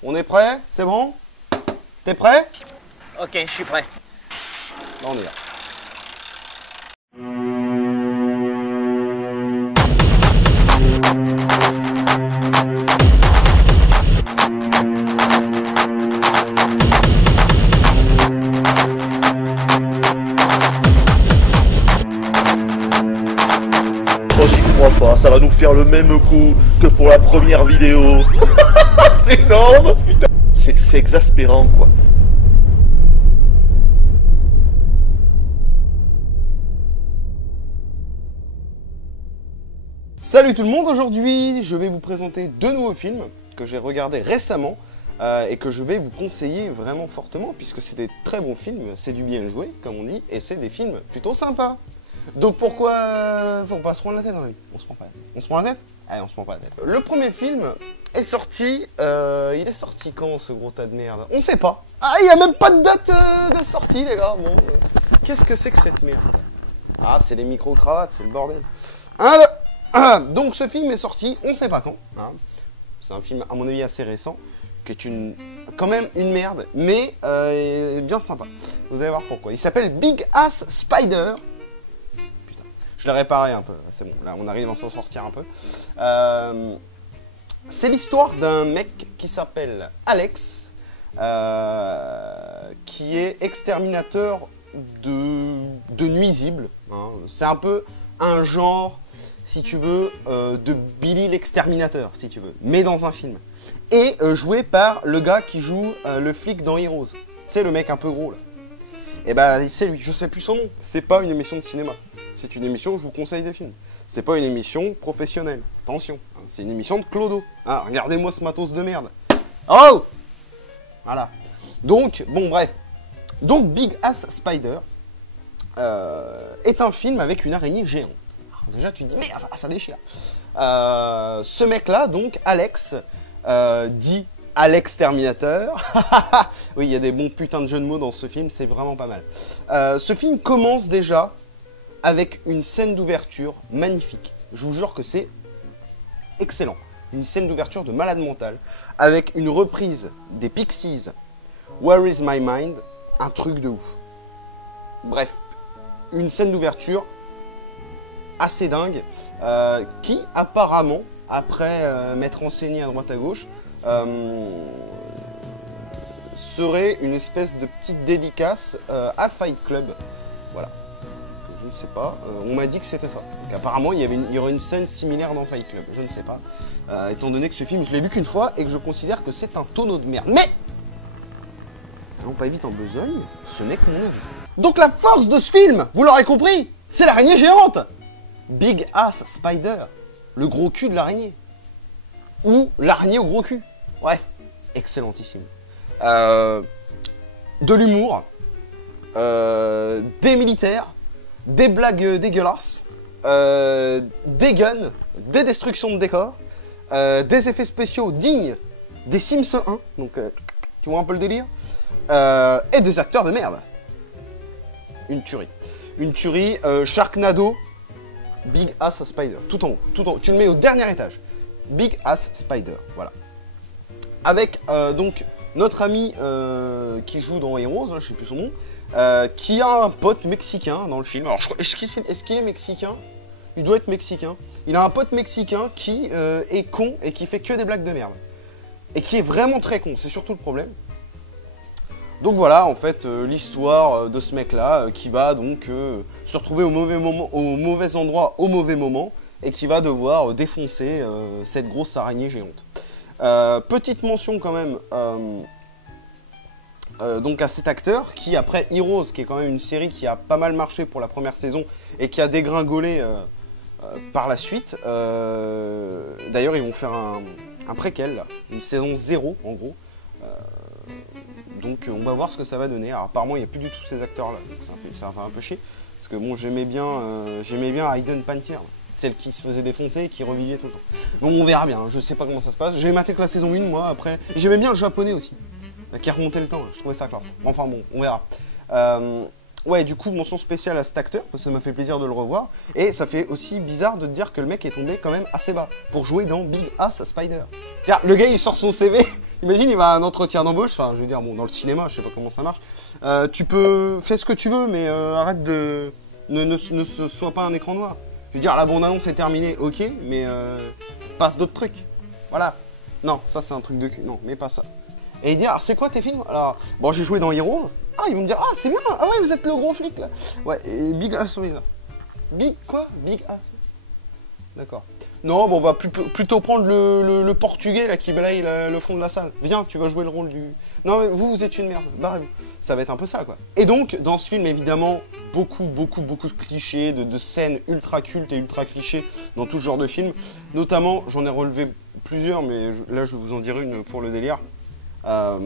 On est prêt? C'est bon? T'es prêt? Ok, je suis prêt. Là, on est là. Oh, j'y crois pas, ça va nous faire le même coup que pour la première vidéo. C'est énorme, putain. C'est exaspérant, quoi. Salut tout le monde, aujourd'hui je vais vous présenter deux nouveaux films que j'ai regardés récemment et que je vais vous conseiller vraiment fortement puisque c'est des très bons films, c'est du bien joué comme on dit et c'est des films plutôt sympas. Donc pourquoi faut pas se prendre la tête dans la vie? On se prend pas la tête. On se prend la tête? Allez, on se prend pas la tête. Le premier film est sorti, il est sorti quand ce gros tas de merde? On sait pas. Ah, il y a même pas de date de sortie les gars, bon. Qu'est-ce que c'est que cette merde? Ah, c'est les micro-cravates, c'est le bordel. Donc ce film est sorti, on sait pas quand. Hein. C'est un film à mon avis assez récent, qui est quand même une merde, mais bien sympa. Vous allez voir pourquoi. Il s'appelle Big Ass Spider. Putain, je l'ai réparé un peu, c'est bon, là on arrive à s'en sortir un peu. C'est l'histoire d'un mec qui s'appelle Alex, qui est exterminateur de nuisibles. Hein. C'est un peu un genre, si tu veux, de Billy l'exterminateur, si tu veux, mais dans un film. Et joué par le gars qui joue le flic dans Heroes. C'est le mec un peu gros, là. Et bah, c'est lui, je sais plus son nom. C'est pas une émission de cinéma. C'est une émission où je vous conseille des films. C'est pas une émission professionnelle. Attention, hein, c'est une émission de Clodo. Hein, regardez-moi ce matos de merde. Oh! Voilà. Donc, bon, bref. Donc, Big Ass Spider est un film avec une araignée géante. Déjà, tu te dis, mais ça déchire. Ce mec-là, donc, Alex, dit Alex Terminator. Oui, il y a des bons putains de jeux de mots dans ce film, c'est vraiment pas mal. Ce film commence déjà avec une scène d'ouverture magnifique. Je vous jure que c'est excellent. Une scène d'ouverture de malade mental, avec une reprise des Pixies, Where is my mind? Un truc de ouf. Bref, une scène d'ouverture assez dingue, qui apparemment, après m'être renseigné à droite à gauche, serait une espèce de petite dédicace à Fight Club. Voilà. Je ne sais pas. On m'a dit que c'était ça. Donc apparemment, il y aurait une scène similaire dans Fight Club. Je ne sais pas. Étant donné que ce film, je l'ai vu qu'une fois et que je considère que c'est un tonneau de merde. Mais allons pas vite en besogne, ce n'est que mon avis. Donc la force de ce film, vous l'aurez compris, c'est l'araignée géante. Big Ass Spider, le gros cul de l'araignée. Ou l'araignée au gros cul. Ouais, excellentissime. De l'humour, des militaires, des blagues dégueulasses, des guns, des destructions de décors, des effets spéciaux dignes des Sims 1, donc tu vois un peu le délire, et des acteurs de merde. Une tuerie. Une tuerie, Sharknado, Big Ass Spider, tout en haut, tout en haut. Tu le mets au dernier étage. Big Ass Spider, voilà. Avec donc notre ami qui joue dans Heroes, là, je sais plus son nom, qui a un pote mexicain dans le film. Alors, est-ce qu'il est mexicain? Il doit être mexicain. Il a un pote mexicain qui est con et qui fait que des blagues de merde. Et qui est vraiment très con, c'est surtout le problème. Donc voilà, en fait, l'histoire de ce mec-là qui va donc se retrouver au mauvais moment, au mauvais endroit, au mauvais moment, et qui va devoir défoncer cette grosse araignée géante. Petite mention quand même donc à cet acteur qui, après Heroes, qui est quand même une série qui a pas mal marché pour la première saison et qui a dégringolé par la suite. D'ailleurs, ils vont faire un préquel, là, une saison 0 en gros. Donc on va voir ce que ça va donner. Alors apparemment il n'y a plus du tout ces acteurs là, donc ça va faire un peu chier. Parce que bon, j'aimais bien Hayden Panettiere, celle qui se faisait défoncer et qui revivait tout le temps. Donc on verra bien, je sais pas comment ça se passe. J'ai maté que la saison 1 moi après. J'aimais bien le japonais aussi, qui a remonté le temps, je trouvais ça classe. Enfin bon, on verra. Ouais, du coup, mention spéciale à cet acteur, parce que ça m'a fait plaisir de le revoir. Et ça fait aussi bizarre de te dire que le mec est tombé quand même assez bas pour jouer dans Big Ass Spider. Tiens, le gars il sort son CV, Imagine, il va à un entretien d'embauche, enfin, je veux dire, bon, dans le cinéma, je sais pas comment ça marche. Tu peux, fais ce que tu veux, mais arrête de, ne sois pas un écran noir. Je veux dire, la bande-annonce est terminée, ok, mais passe d'autres trucs. Voilà. Non, ça c'est un truc de cul. Non, mais pas ça. Et il dit, alors c'est quoi tes films? Alors, bon, j'ai joué dans Hero. Ah, ils vont me dire, ah, c'est bien. Ah ouais, vous êtes le gros flic là. Ouais, et Big Ass, oui, là. Big quoi? Big Ass. D'accord. Non, bon, on va plutôt prendre le portugais là qui balaye le fond de la salle. Viens, tu vas jouer le rôle du. Non, mais vous êtes une merde. Barrez-vous. Ça va être un peu ça, quoi. Et donc, dans ce film, évidemment, beaucoup de clichés, de scènes ultra cultes et ultra clichés dans tout genre de film. Notamment, j'en ai relevé plusieurs, mais là, je vais vous en dire une pour le délire. Un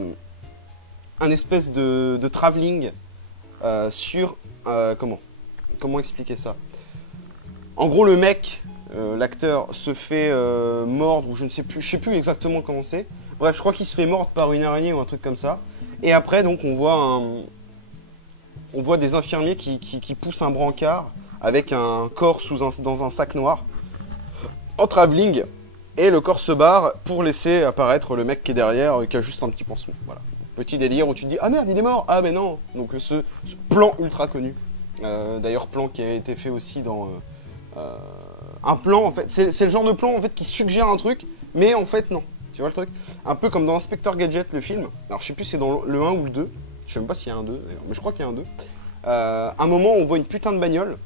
espèce de travelling sur... comment expliquer ça? En gros, le mec... l'acteur se fait mordre, ou je sais plus exactement comment c'est. Bref, je crois qu'il se fait mordre par une araignée ou un truc comme ça. Et après, donc, on voit des infirmiers qui poussent un brancard avec un corps dans un sac noir en travelling. Et le corps se barre pour laisser apparaître le mec qui est derrière, qui a juste un petit pansement. Voilà. Petit délire où tu te dis, ah merde, il est mort. Ah ben non. Donc ce plan ultra connu. D'ailleurs, plan qui a été fait aussi dans... un plan en fait, c'est le genre de plan en fait qui suggère un truc, mais en fait non. Tu vois le truc? Un peu comme dans Inspector Gadget, le film. Alors je sais plus si c'est dans le 1 ou le 2. Je sais même pas s'il y a un 2 d'ailleurs, mais je crois qu'il y a un 2. Un moment on voit une putain de bagnole.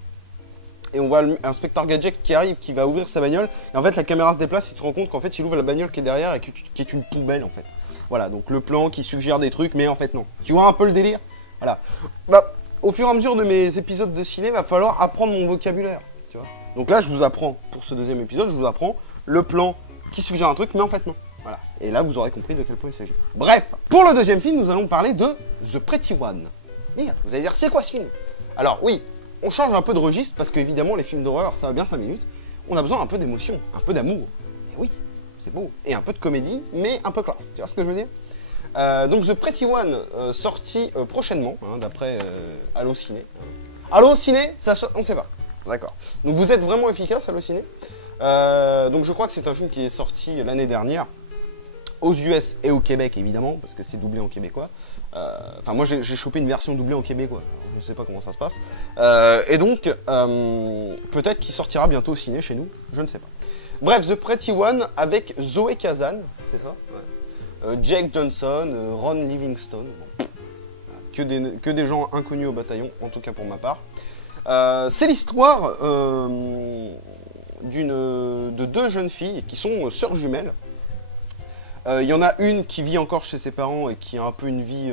Et on voit Inspector Gadget qui arrive, qui va ouvrir sa bagnole. Et en fait la caméra se déplace et tu te rends compte qu'en fait il ouvre la bagnole qui est derrière et qui est une poubelle en fait. Voilà, donc le plan qui suggère des trucs, mais en fait non. Tu vois un peu le délire? Voilà. Bah, au fur et à mesure de mes épisodes de ciné, va falloir apprendre mon vocabulaire. Tu vois. Donc là, je vous apprends, pour ce deuxième épisode, je vous apprends le plan qui suggère un truc, mais en fait non. Voilà. Et là, vous aurez compris de quel point il s'agit. Bref, pour le deuxième film, nous allons parler de The Pretty One. Merde, vous allez dire, c'est quoi ce film? Alors oui, on change un peu de registre, parce qu'évidemment, les films d'horreur, ça va bien 5 minutes. On a besoin un peu d'émotion, un peu d'amour. Et oui, c'est beau. Et un peu de comédie, mais un peu classe. Tu vois ce que je veux dire? Donc The Pretty One, sorti prochainement, hein, d'après Allociné. Allociné, on sait pas. D'accord. Donc vous êtes vraiment efficace, Allociné. Donc je crois que c'est un film qui est sorti l'année dernière, aux US et au Québec évidemment, parce que c'est doublé en québécois. Enfin moi j'ai chopé une version doublée en québécois, je sais pas comment ça se passe. Et donc peut-être qu'il sortira bientôt au ciné chez nous, je ne sais pas. Bref, The Pretty One avec Zoé Kazan, c'est ça? Ouais. Jake Johnson, Ron Livingstone, bon. Que des gens inconnus au bataillon, en tout cas pour ma part. C'est l'histoire de deux jeunes filles qui sont sœurs jumelles. Il y en a une qui vit encore chez ses parents et qui a un peu une vie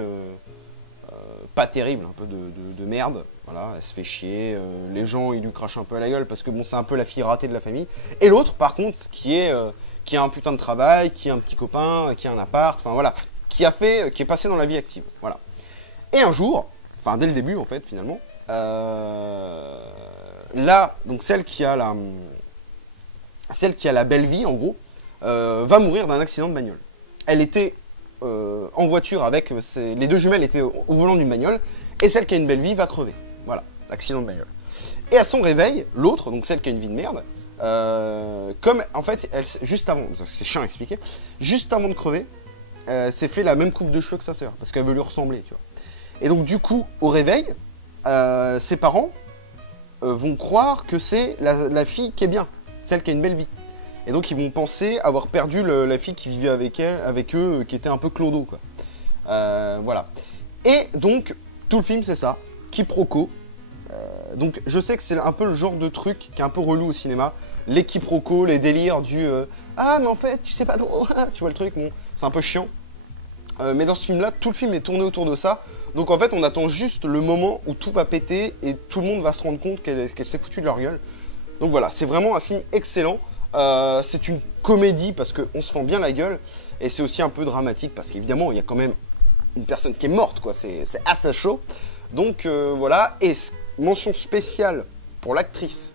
pas terrible, un peu de merde. Voilà, elle se fait chier, les gens ils lui crachent un peu à la gueule parce que bon c'est un peu la fille ratée de la famille. Et l'autre par contre qui a un putain de travail, qui a un petit copain, qui a un appart, enfin voilà, qui est passé dans la vie active. Voilà. Et un jour, enfin dès le début en fait finalement, là donc celle qui a la belle vie en gros, va mourir d'un accident de bagnole. Elle était en voiture avec les deux jumelles étaient au volant d'une bagnole et celle qui a une belle vie va crever. Voilà, accident de bagnole. Et à son réveil, l'autre, donc celle qui a une vie de merde, comme en fait, juste avant, c'est chiant à expliquer, juste avant de crever, s'est fait la même coupe de cheveux que sa sœur parce qu'elle veut lui ressembler, tu vois. Et donc du coup, au réveil, ses parents vont croire que c'est la fille qui est bien, celle qui a une belle vie. Et donc ils vont penser avoir perdu la fille qui vivait avec eux, qui était un peu clodo, quoi. Voilà. Et donc, tout le film c'est ça, quiproquo. Donc je sais que c'est un peu le genre de truc qui est un peu relou au cinéma. Les quiproquos, les délires du ah mais en fait tu sais pas trop, tu vois le truc, bon, c'est un peu chiant. Mais dans ce film là, tout le film est tourné autour de ça. Donc en fait on attend juste le moment où tout va péter et tout le monde va se rendre compte qu'elle s'est foutue de leur gueule. Donc voilà, c'est vraiment un film excellent. C'est une comédie parce qu'on se fend bien la gueule. Et c'est aussi un peu dramatique parce qu'évidemment il y a quand même une personne qui est morte, quoi. C'est assez chaud. Donc voilà, et mention spéciale pour l'actrice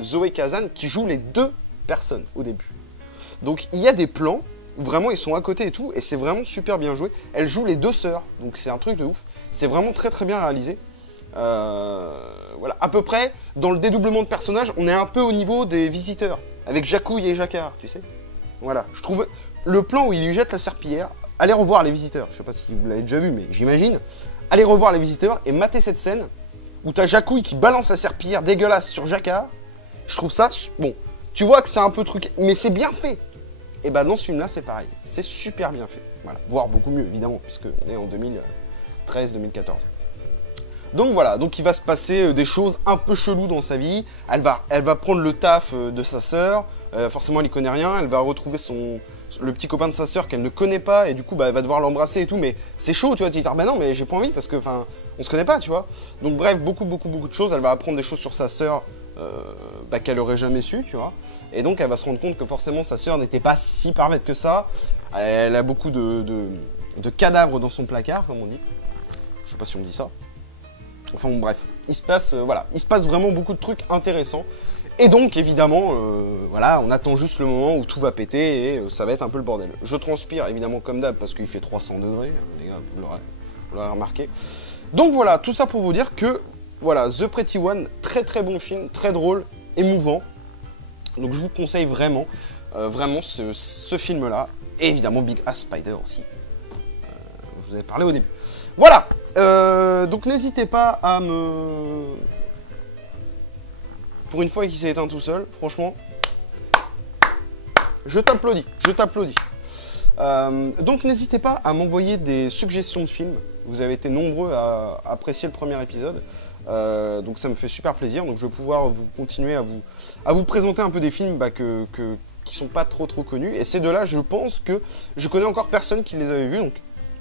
Zoé Kazan qui joue les deux personnes au début. Donc il y a des plans où vraiment ils sont à côté et tout, et c'est vraiment super bien joué. Elle joue les deux sœurs, donc c'est un truc de ouf. C'est vraiment très très bien réalisé. Voilà, à peu près dans le dédoublement de personnages, on est un peu au niveau des Visiteurs avec Jacouille et Jacquard, tu sais. Voilà, je trouve le plan où il lui jette la serpillière, allez revoir Les Visiteurs, je sais pas si vous l'avez déjà vu, mais j'imagine, allez revoir Les Visiteurs et matez cette scène où t'as Jacouille qui balance la serpillière dégueulasse sur Jacquard. Je trouve ça, bon, tu vois que c'est un peu truqué, mais c'est bien fait. Et bah dans ce film-là, c'est pareil, c'est super bien fait. Voilà, voire beaucoup mieux, évidemment, puisque on est en 2013-2014. Donc voilà, donc il va se passer des choses un peu cheloues dans sa vie. Elle va prendre le taf de sa sœur. Forcément, elle y connaît rien. Elle va retrouver le petit copain de sa sœur qu'elle ne connaît pas. Et du coup, bah, elle va devoir l'embrasser et tout. Mais c'est chaud, tu vois. Tu te dis, bah non, mais j'ai pas envie parce que, enfin, on se connaît pas, tu vois. Donc bref, beaucoup de choses. Elle va apprendre des choses sur sa sœur bah, qu'elle aurait jamais su, tu vois. Et donc, elle va se rendre compte que forcément, sa sœur n'était pas si parfaite que ça. Elle a beaucoup de cadavres dans son placard, comme on dit. Je sais pas si on dit ça. Enfin bon, bref, il se passe vraiment beaucoup de trucs intéressants. Et donc évidemment, voilà, on attend juste le moment où tout va péter et ça va être un peu le bordel. Je transpire évidemment comme d'hab parce qu'il fait 300 degrés, hein, les gars, vous l'aurez remarqué. Donc voilà, tout ça pour vous dire que voilà, The Pretty One, très très bon film, très drôle, émouvant. Donc je vous conseille vraiment, ce film-là. Et évidemment Big Ass Spider aussi. Je vous avais parlé au début. Voilà, donc n'hésitez pas à me... Pour une fois qu'il s'est éteint tout seul, franchement, je t'applaudis. Donc n'hésitez pas à m'envoyer des suggestions de films. Vous avez été nombreux à apprécier le premier épisode. Donc ça me fait super plaisir. Donc je vais pouvoir continuer à vous présenter un peu des films bah, qui sont pas trop connus. Et ces deux-là, je pense que je connais encore personne qui les avait vus. Donc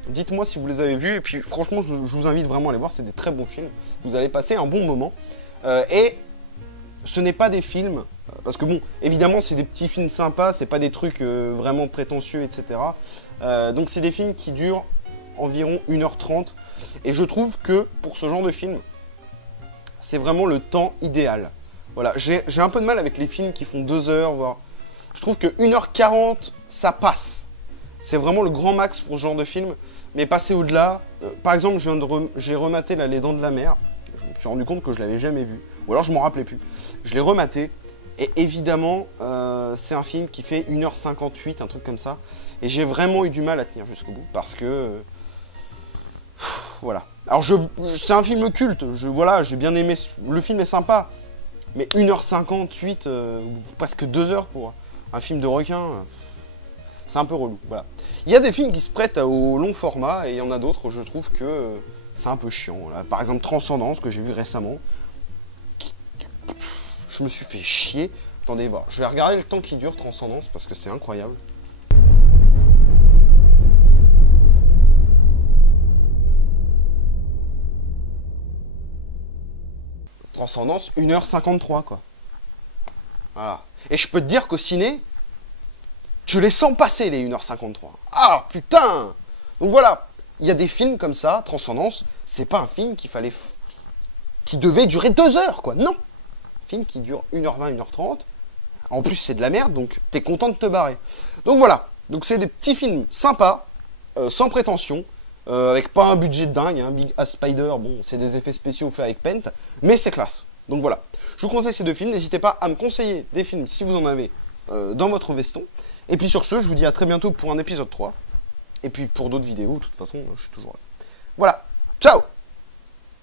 dites-moi si vous les avez vus. Et puis franchement, je vous invite vraiment à les voir. C'est des très bons films. Vous allez passer un bon moment. Et ce n'est pas des films... Parce que bon, évidemment, c'est des petits films sympas. C'est pas des trucs vraiment prétentieux, etc. Donc c'est des films qui durent environ 1h30. Et je trouve que pour ce genre de film, c'est vraiment le temps idéal. Voilà, j'ai un peu de mal avec les films qui font 2 heures, voire... Je trouve que 1h40, ça passe. C'est vraiment le grand max pour ce genre de film. Mais passer au-delà... par exemple, j'ai rematé là, Les Dents de la Mer. Je me suis rendu compte que je l'avais jamais vu. Ou alors je m'en rappelais plus. Je l'ai rematé. Et évidemment, c'est un film qui fait 1h58, un truc comme ça. Et j'ai vraiment eu du mal à tenir jusqu'au bout. Parce que... voilà. Alors, c'est un film culte. Voilà, j'ai bien aimé. Le film est sympa. Mais 1h58, presque 2 heures pour un film de requin, c'est un peu relou. Voilà. Il y a des films qui se prêtent au long format. Et il y en a d'autres, je trouve que c'est un peu chiant. Voilà. Par exemple, Transcendance, que j'ai vu récemment. Je me suis fait chier. Attendez, voir. Je vais regarder le temps qui dure, Transcendance, parce que c'est incroyable. Transcendance, 1h53, quoi. Voilà. Et je peux te dire qu'au ciné, tu les sens passer, les 1h53. Ah, putain! Donc voilà, il y a des films comme ça, Transcendance, c'est pas un film qui devait durer 2 heures, quoi. Non! Un film qui dure 1h20, 1h30. En plus, c'est de la merde, donc t'es content de te barrer. Donc voilà. Donc c'est des petits films sympas, sans prétention, avec pas un budget de dingue. Hein. Big Ass Spider, bon, c'est des effets spéciaux faits avec Paint, mais c'est classe. Donc voilà. Je vous conseille ces 2 films. N'hésitez pas à me conseiller des films si vous en avez dans votre veston. Et puis sur ce, je vous dis à très bientôt pour un épisode 3. Et puis pour d'autres vidéos, de toute façon, je suis toujours là. Voilà. Ciao!